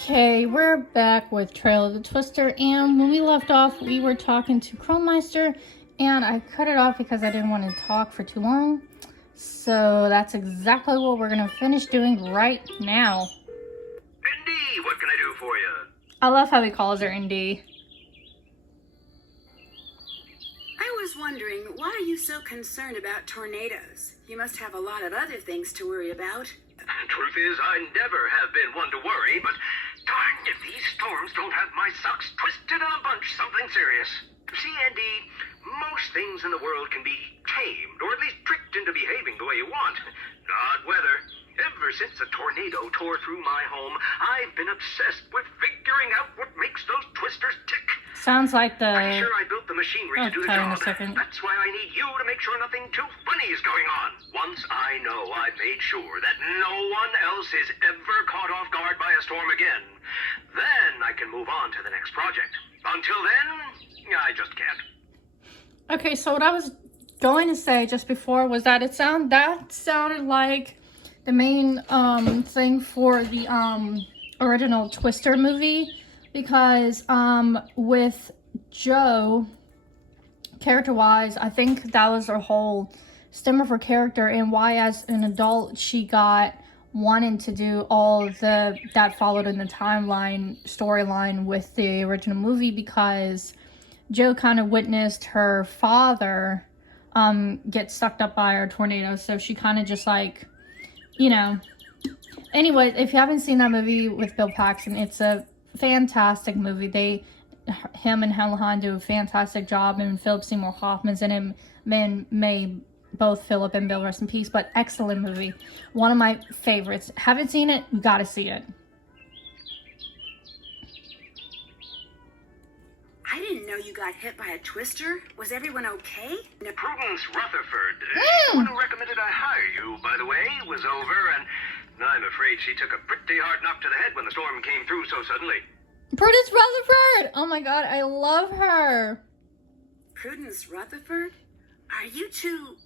Okay, we're back with Trail of the Twister, and when we left off, we were talking to Krolmeister, and I cut it off because I didn't want to talk for too long. So that's exactly what we're going to finish doing right now. Indy, what can I do for you? I love how he calls her Indy. I was wondering, why are you so concerned about tornadoes? You must have a lot of other things to worry about. Truth is, I never have been one to worry, but darn if these storms don't have my socks twisted in a bunch something serious. See, Andy, most things in the world can be tamed, or at least tricked into behaving the way you want. Not weather. Ever since a tornado tore through my home, I've been obsessed with figuring out what makes those twisters tick. Sounds like the... I'm sure I built the machinery to do the job. That's why I need you to make sure nothing too funny is going on. Once I know I've made sure that no one else is ever caught off guard by a storm again, then I can move on to the next project. Until then, I just can't. Okay, so what I was going to say just before was that that sounded like the main thing for the original Twister movie, because with Joe, character-wise, I think that was her whole stem of her character, and why as an adult she got wanting to do all of that followed in the storyline with the original movie, because Joe kind of witnessed her father get sucked up by a tornado, so she kind of just like, you know. Anyway, if you haven't seen that movie with Bill Paxton, it's a fantastic movie. Him and Helen do a fantastic job, and Philip Seymour Hoffman's in it. May both Philip and Bill rest in peace, but excellent movie. One of my favorites. Haven't seen it? You gotta see it. I didn't know you got hit by a twister. Was everyone okay? Prudence Rutherford, the one who recommended I hire you, by the way, was over, and I'm afraid she took a pretty hard knock to the head when the storm came through so suddenly. Prudence Rutherford! Oh my god, I love her. Prudence Rutherford? Are you two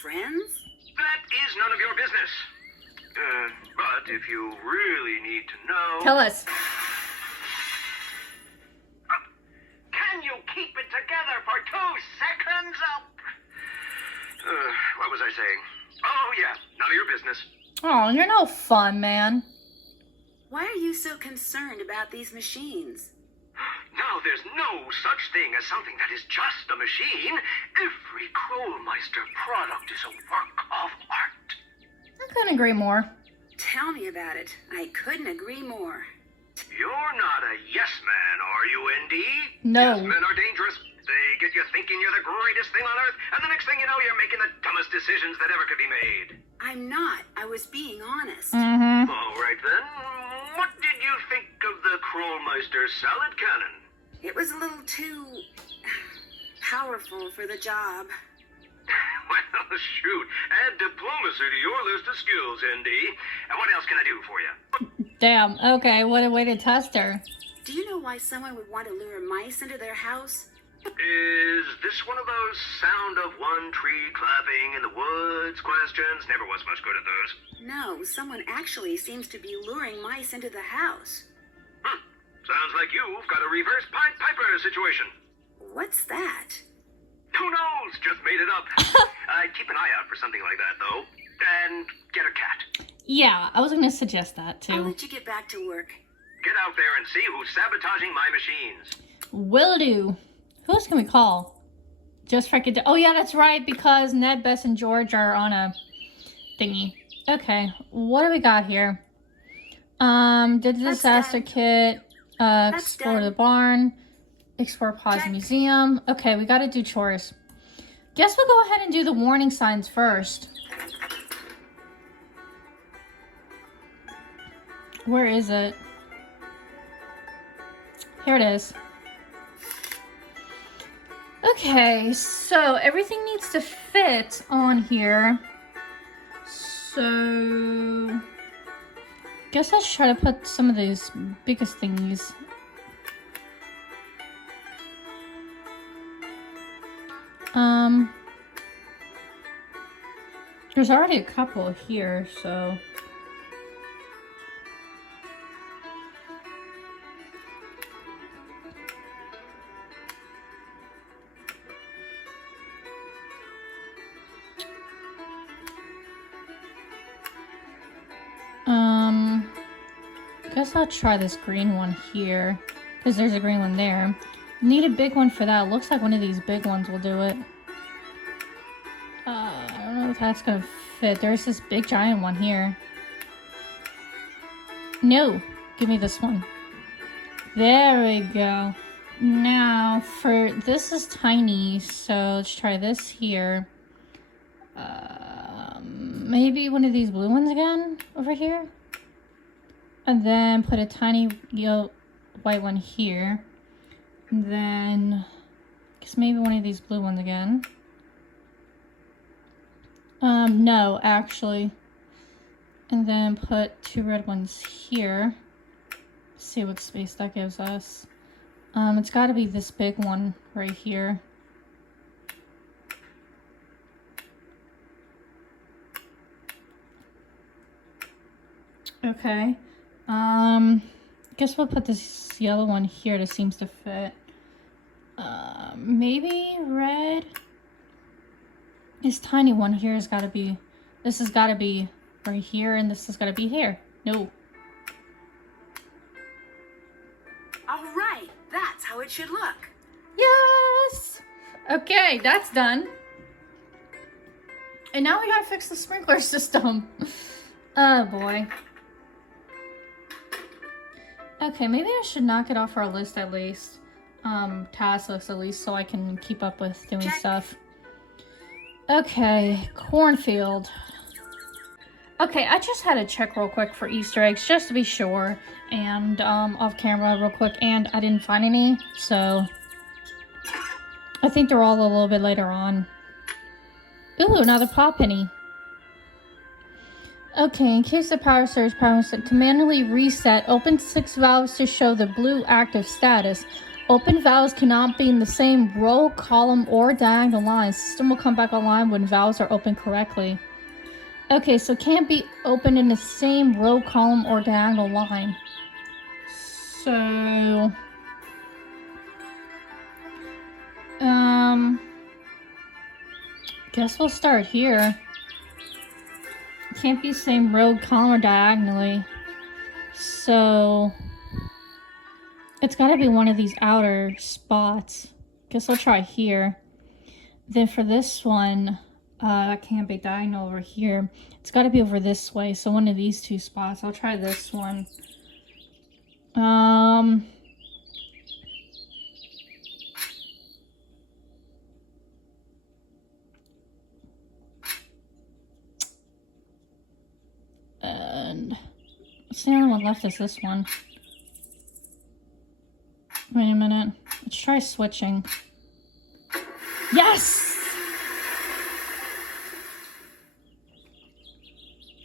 friends? That is none of your business. But if you really need to know... Tell us. Can you keep it together for 2 seconds? What was I saying? Oh, yeah, none of your business. Oh, you're no fun, man. Why are you so concerned about these machines? Now, there's no such thing as something that is just a machine. Every Krolmeister product is a work of art. I couldn't agree more. Tell me about it. I couldn't agree more. You're not a yes man, are you, Indy? No. Yes men are dangerous. They get you thinking you're the greatest thing on earth, and the next thing you know, you're making the dumbest decisions that ever could be made. I'm not. I was being honest. Mm-hmm. All right, then. What did you think of the Krolmeister salad cannon? It was a little too powerful for the job. Well, shoot. Add diplomacy to your list of skills, Indy. And what else can I do for you? Damn, okay, what a way to test her. Do you know why someone would want to lure mice into their house? Is this one of those sound of one tree clapping in the woods questions? Never was much good at those. No, someone actually seems to be luring mice into the house. Sounds like you've got a reverse Pied Piper situation. What's that? Who knows? Just made it up. I'd keep an eye out for something like that, though. And get a cat. Yeah, I was going to suggest that, too. I'll let you get back to work. Get out there and see who's sabotaging my machines. Will do. Who else can we call? Just freaking... Oh, yeah, that's right, because Ned, Bess, and George are on a thingy. Okay, what do we got here? Did the disaster kit, explore the barn, explore Paws Museum. Okay, we got to do chores. Guess we'll go ahead and do the warning signs first. Where is it? Here it is. Okay, so everything needs to fit on here. So, guess let's try to put some of these biggest thingies. There's already a couple here, so Guess I'll try this green one here. Because there's a green one there. Need a big one for that. Looks like one of these big ones will do it. I don't know if that's gonna fit. There's this big giant one here. No! Give me this one. There we go. Now, for this is tiny, so let's try this here. Maybe one of these blue ones again over here. And then put a tiny yellow white one here. And then I guess maybe one of these blue ones again. No, actually. And then put 2 red ones here. See what space that gives us. It's got to be this big one right here. Okay. Guess we'll put this yellow one here that seems to fit. Maybe red. This tiny one here has got to be. This has got to be right here, and this has got to be here. No. All right, that's how it should look. Yes! Okay, that's done. And now we gotta fix the sprinkler system. Oh boy. Okay, maybe I should knock it off our list at least. Task list at least, so I can keep up with doing stuff. Okay, cornfield. Okay, I just had to check real quick for Easter eggs, just to be sure. And, off camera real quick, and I didn't find any, so... I think they're all a little bit later on. Ooh, another pop penny. Okay, in case the power surge powers to manually reset, open 6 valves to show the blue active status. Open valves cannot be in the same row, column, or diagonal line. System will come back online when valves are opened correctly. Okay, so can't be opened in the same row, column, or diagonal line. So... guess we'll start here. Can't be same row, column, or diagonally. So... it's gotta be one of these outer spots. Guess we'll try here. Then for this one, that can't be diagonal over here. It's gotta be over this way, so one of these 2 spots. I'll try this one. And what's the only one left is this one. Wait a minute. Let's try switching. Yes!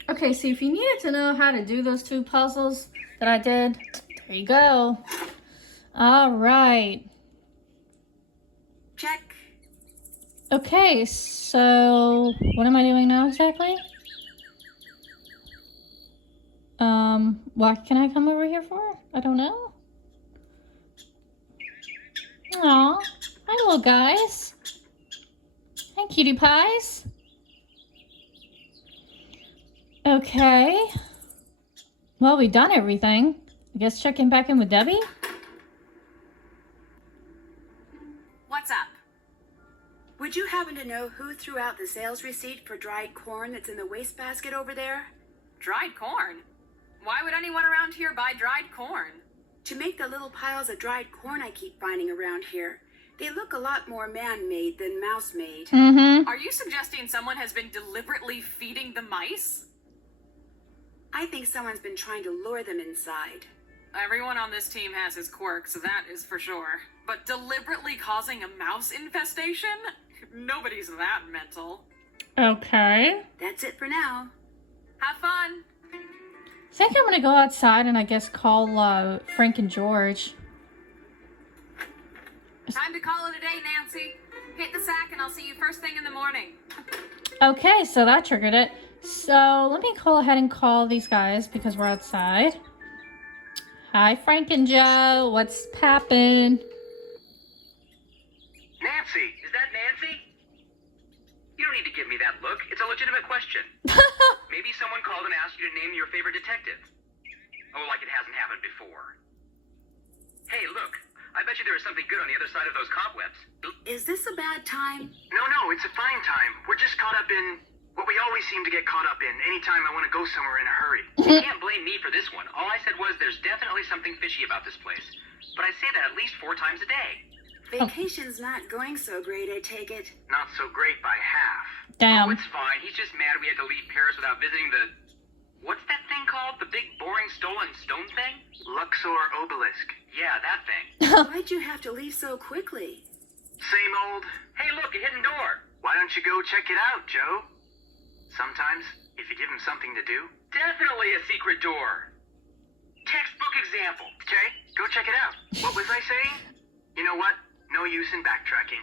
Okay, so if you needed to know how to do those 2 puzzles that I did, there you go. Alright. Check. Okay, so what am I doing now exactly? What can I come over here for? I don't know. Aw, hi little guys. Hi cutie pies. Okay. Well, we've done everything. I guess checking back in with Debbie? What's up? Would you happen to know who threw out the sales receipt for dried corn that's in the wastebasket over there? Dried corn? Why would anyone around here buy dried corn? To make the little piles of dried corn I keep finding around here. They look a lot more man-made than mouse-made. Mm-hmm. Are you suggesting someone has been deliberately feeding the mice? I think someone's been trying to lure them inside. Everyone on this team has his quirks, that is for sure. But deliberately causing a mouse infestation? Nobody's that mental. Okay. That's it for now. Have fun! I think I'm gonna go outside and I guess call Frank and George. Time to call it a day, Nancy. Hit the sack and I'll see you first thing in the morning. Okay, so that triggered it. So let me go ahead and call these guys because we're outside. Hi, Frank and Joe. What's poppin'? Nancy, is that Nancy? You don't need to give me that look. It's a legitimate question. Maybe someone called and asked you to name your favorite detective. Oh, like it hasn't for. Hey, look. I bet you there is something good on the other side of those cobwebs. Is this a bad time? No, it's a fine time. We're just caught up in what we always seem to get caught up in anytime I want to go somewhere in a hurry. You can't blame me for this one. All I said was there's definitely something fishy about this place. But I say that at least 4 times a day. Vacation's not going so great, I take it. Not so great by half. Damn. Oh, it's fine. He's just mad we had to leave Paris without visiting the... What's that thing called? The big, boring, stolen stone thing? Luxor Obelisk. Yeah, that thing. Why'd you have to leave so quickly? Same old... Hey, look, a hidden door. Why don't you go check it out, Joe? Sometimes, if you give him something to do... Definitely a secret door. Textbook example. Okay, go check it out. What was I saying? You know what? No use in backtracking.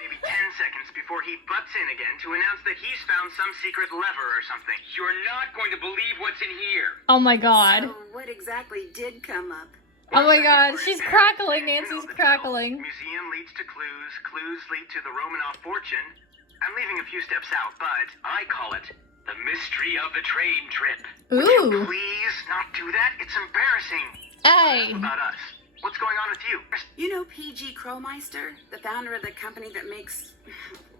Maybe 10 seconds before he butts in again to announce that he's found some secret lever or something. You're not going to believe what's in here. Oh my god. So what exactly did come up? Oh my god, she's crackling, Nancy's crackling. Museum leads to clues, clues lead to the Romanov fortune. I'm leaving a few steps out, but I call it the mystery of the train trip. Would you Ooh. please not do that? It's embarrassing. Hey. About us. What's going on with you? You know P.G. Krolmeister, the founder of the company that makes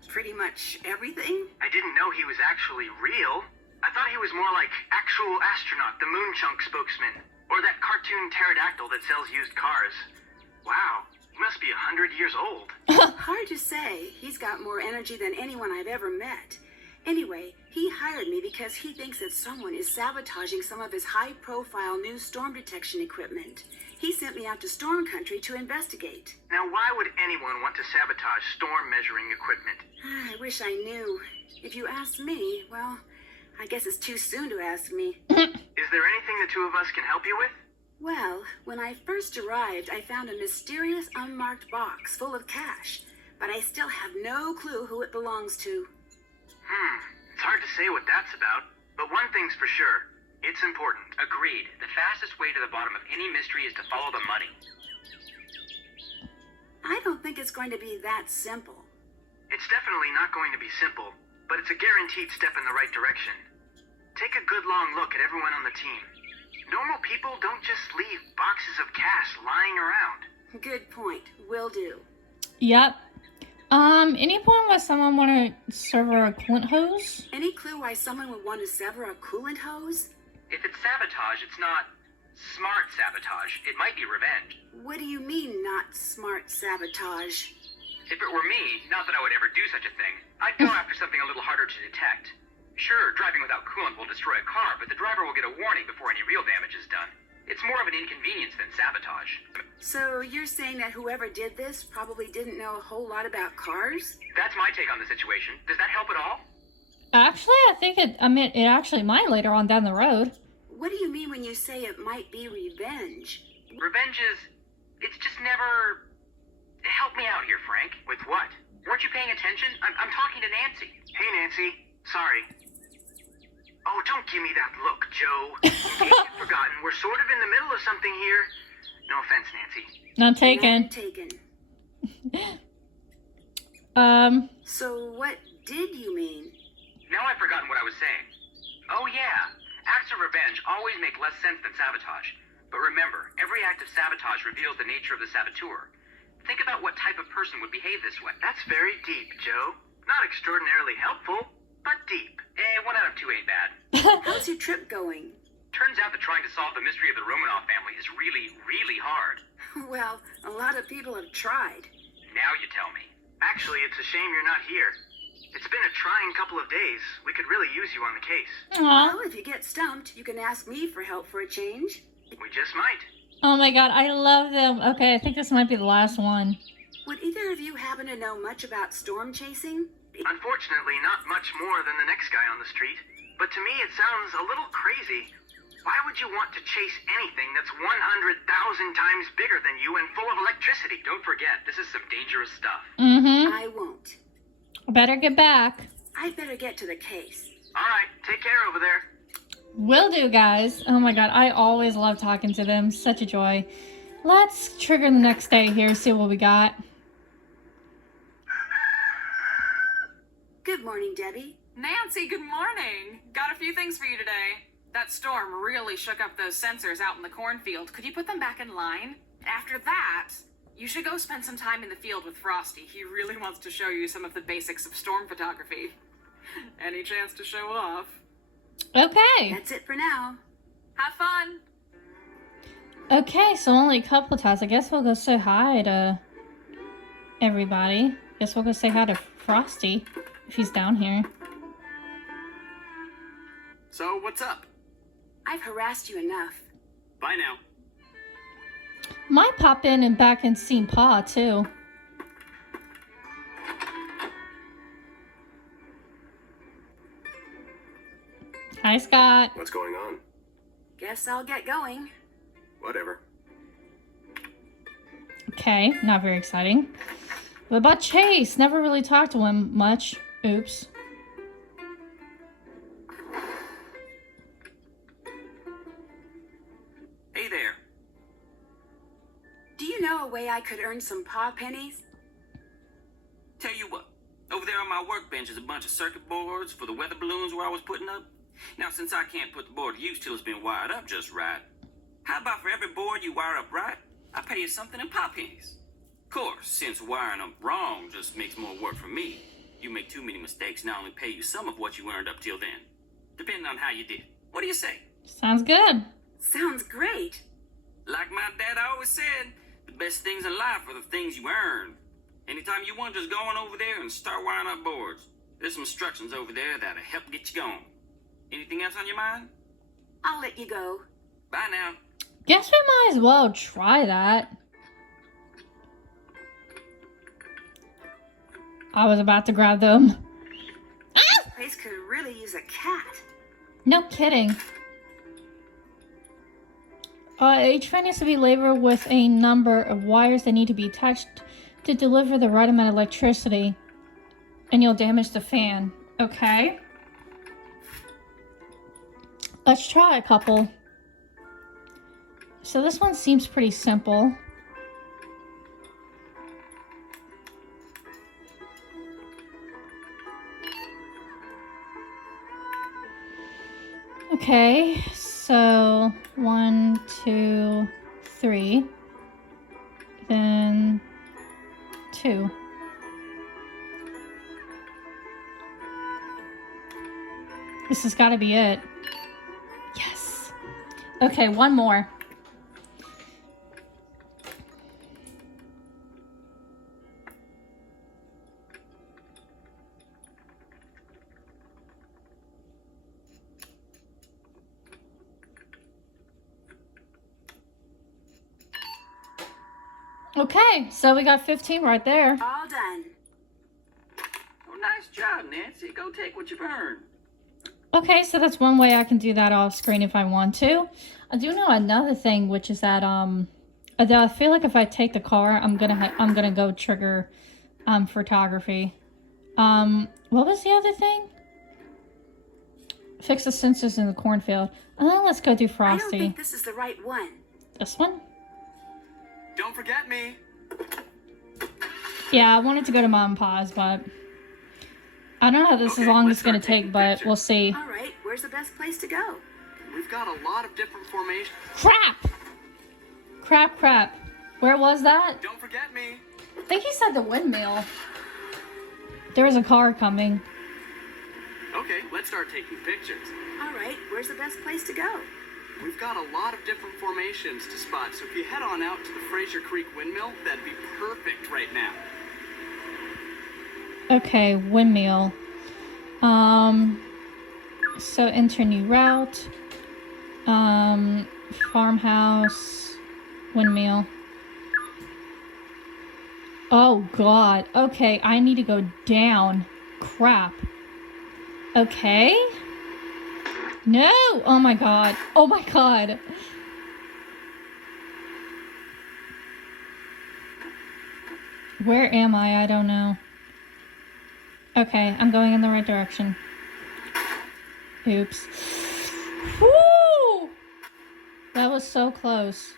pretty much everything? I didn't know he was actually real. I thought he was more like actual astronaut, the Moonchunk spokesman, or that cartoon pterodactyl that sells used cars. Wow, he must be 100 years old. Hard to say. He's got more energy than anyone I've ever met. Anyway, he hired me because he thinks that someone is sabotaging some of his high-profile new storm detection equipment. He sent me out to Storm Country to investigate. Now, why would anyone want to sabotage storm measuring equipment? I wish I knew. If you asked me, well, I guess it's too soon to ask me. Is there anything the two of us can help you with? Well, when I first arrived, I found a mysterious unmarked box full of cash, but I still have no clue who it belongs to. It's hard to say what that's about, but one thing's for sure. It's important. Agreed. The fastest way to the bottom of any mystery is to follow the money. I don't think it's going to be that simple. It's definitely not going to be simple, but it's a guaranteed step in the right direction. Take a good long look at everyone on the team. Normal people don't just leave boxes of cash lying around. Good point. Will do. Yep. Any point where someone want to sever a coolant hose? Any clue why someone would want to sever a coolant hose? If it's sabotage, it's not smart sabotage. It might be revenge. What do you mean, not smart sabotage? If it were me, not that I would ever do such a thing, I'd go after something a little harder to detect. Sure, driving without coolant will destroy a car, but the driver will get a warning before any real damage is done. It's more of an inconvenience than sabotage. So you're saying that whoever did this probably didn't know a whole lot about cars? That's my take on the situation. Does that help at all? Actually, I think it actually might later on down the road. What do you mean when you say it might be revenge? Revenge is... It's just never... Help me out here, Frank. With what? Weren't you paying attention? I'm talking to Nancy. Hey, Nancy. Sorry. Oh, don't give me that look, Joe. In case you've forgotten, we're sort of in the middle of something here. No offense, Nancy. Not taken. None taken. So what did you mean? Now I've forgotten what I was saying. Oh, yeah. Acts of revenge always make less sense than sabotage. But remember, every act of sabotage reveals the nature of the saboteur. Think about what type of person would behave this way. That's very deep, Joe. Not extraordinarily helpful, but deep. 1 out of 2 ain't bad. How's your trip going? Turns out that trying to solve the mystery of the Romanov family is really, really hard. Well, a lot of people have tried. Now you tell me. Actually, it's a shame you're not here. It's been a trying couple of days. We could really use you on the case. Aw. Well, if you get stumped, you can ask me for help for a change. We just might. Oh my god, I love them. Okay, I think this might be the last one. Would either of you happen to know much about storm chasing? Unfortunately, not much more than the next guy on the street. But to me, it sounds a little crazy. Why would you want to chase anything that's 100,000 times bigger than you and full of electricity? Don't forget, this is some dangerous stuff. Mm-hmm. I won't. Better get back. I'd better get to the case. All right, take care over there. Will do, guys. Oh my god, I always love talking to them. Such a joy. Let's trigger the next day here, see what we got. Good morning, Debbie. Nancy, good morning. Got a few things for you today. That storm really shook up those sensors out in the cornfield. Could you put them back in line? After that, you should go spend some time in the field with Frosty. He really wants to show you some of the basics of storm photography. Any chance to show off? Okay. That's it for now. Have fun! Okay, so only a couple of times. I guess we'll go say hi to everybody. Guess we'll go say hi to Frosty if he's down here. So, what's up? I've harassed you enough. Bye now. Might pop in and back and see Pa too. Hi, Scott. What's going on? Guess I'll get going. Whatever. Okay, not very exciting. What about Chase? Never really talked to him much. Oops. Hey there. Do you know a way I could earn some paw pennies? Tell you what, over there on my workbench is a bunch of circuit boards for the weather balloons where I was putting up. Now, since I can't put the board to use till it's been wired up just right, how about for every board you wire up right, I pay you something in pop pennies? Of course, since wiring them wrong just makes more work for me, you make too many mistakes and I only pay you some of what you earned up till then, depending on how you did. What do you say? Sounds good. Sounds great. Like my dad always said, the best things in life are the things you earn. Anytime you want, just go on over there and start wiring up boards. There's some instructions over there that'll help get you going. Anything else on your mind? I'll let you go. Bye now. Guess we might as well try that. I was about to grab them. Ah! This place could really use a cat. No kidding. Each fan needs to be labeled with a number of wires that need to be attached to deliver the right amount of electricity. And you'll damage the fan. Okay. Let's try a couple. So this one seems pretty simple. Okay, so 1, 2, 3, then 2. This has got to be it. Yes. Okay, one more. Okay, so we got 15 right there. All done. Well, nice job, Nancy. Go take what you've earned. Okay, so that's one way I can do that off screen if I want to. I do know another thing, which is that I feel like if I take the car, I'm gonna go trigger photography. What was the other thing? Fix the sensors in the cornfield. Let's go do I don't Frosty. think this is the right one. This one? Don't forget me. Yeah, I wanted to go to Mom and Pa's, but I don't know how this Okay, as long as let's it's gonna start taking take, but pictures. we'll see. All right, where's the best place to go? We've got a lot of different formations. Crap! Crap, crap. Where was that? Don't forget me. I think he said the windmill. There was a car coming. Okay, let's start taking pictures. All right, where's the best place to go? We've got a lot of different formations to spot, so if you head on out to the Fraser Creek Windmill, that'd be perfect right now. Okay, windmill. So enter new route. Farmhouse. Windmill. Oh god. Okay, I need to go down. Crap. Okay. No! Oh my god. Oh my god. Where am I? I don't know. Okay, I'm going in the right direction. Oops. Woo! That was so close.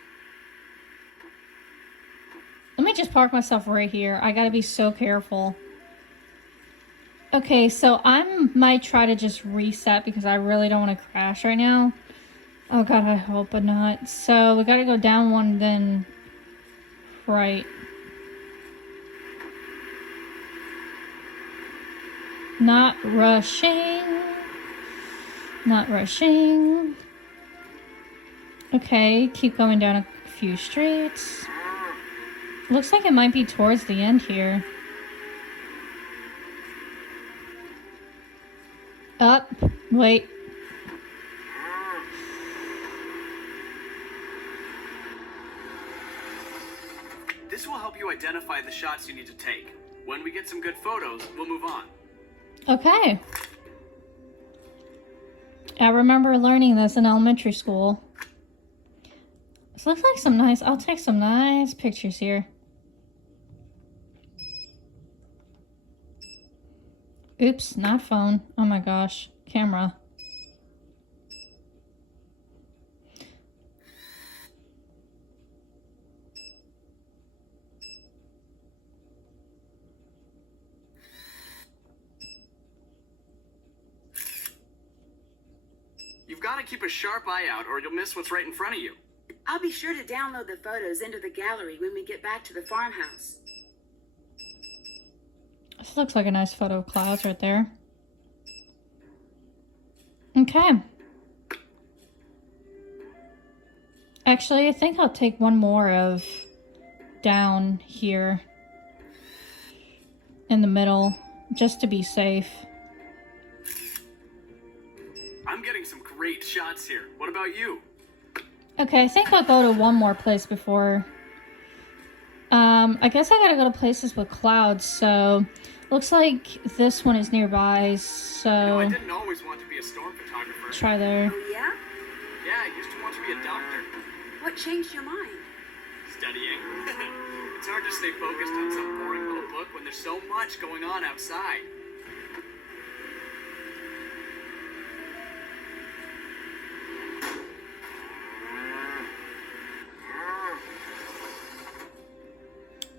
Let me just park myself right here. I gotta be so careful. Okay, so I might try to just reset because I really don't want to crash right now. Oh god, I hope not. So we gotta go down one, then right. Not rushing. Not rushing. Okay, keep going down a few streets. Looks like it might be towards the end here. Up. Wait. This will help you identify the shots you need to take. When we get some good photos, we'll move on. Okay. I remember learning this in elementary school. This looks like some nice... I'll take some nice pictures here. Oops, not phone. Oh my gosh. Camera. You've got to keep a sharp eye out or you'll miss what's right in front of you. I'll be sure to download the photos into the gallery when we get back to the farmhouse. This looks like a nice photo of clouds right there. Okay. Actually, I think I'll take one more of down here in the middle, just to be safe. I'm getting some great shots here. What about you? Okay, I think I'll go to one more place before... I guess I gotta go to places with clouds, so... Looks like this one is nearby, so... No, I didn't always want to be a storm photographer. Try there. Oh, yeah? Yeah, I used to want to be a doctor. What changed your mind? Studying. It's hard to stay focused on some boring little book when there's so much going on outside.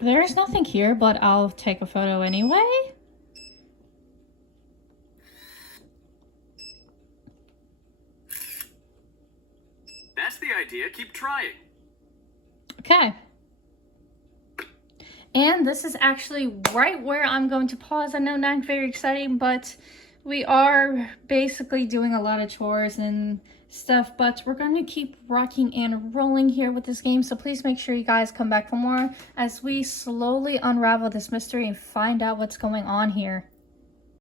There's nothing here, but I'll take a photo anyway. That's the idea. Keep trying. Okay. And this is actually right where I'm going to pause. I know not very exciting, but we are basically doing a lot of chores and stuff, but we're going to keep rocking and rolling here with this game, so please make sure you guys come back for more as we slowly unravel this mystery and find out what's going on here.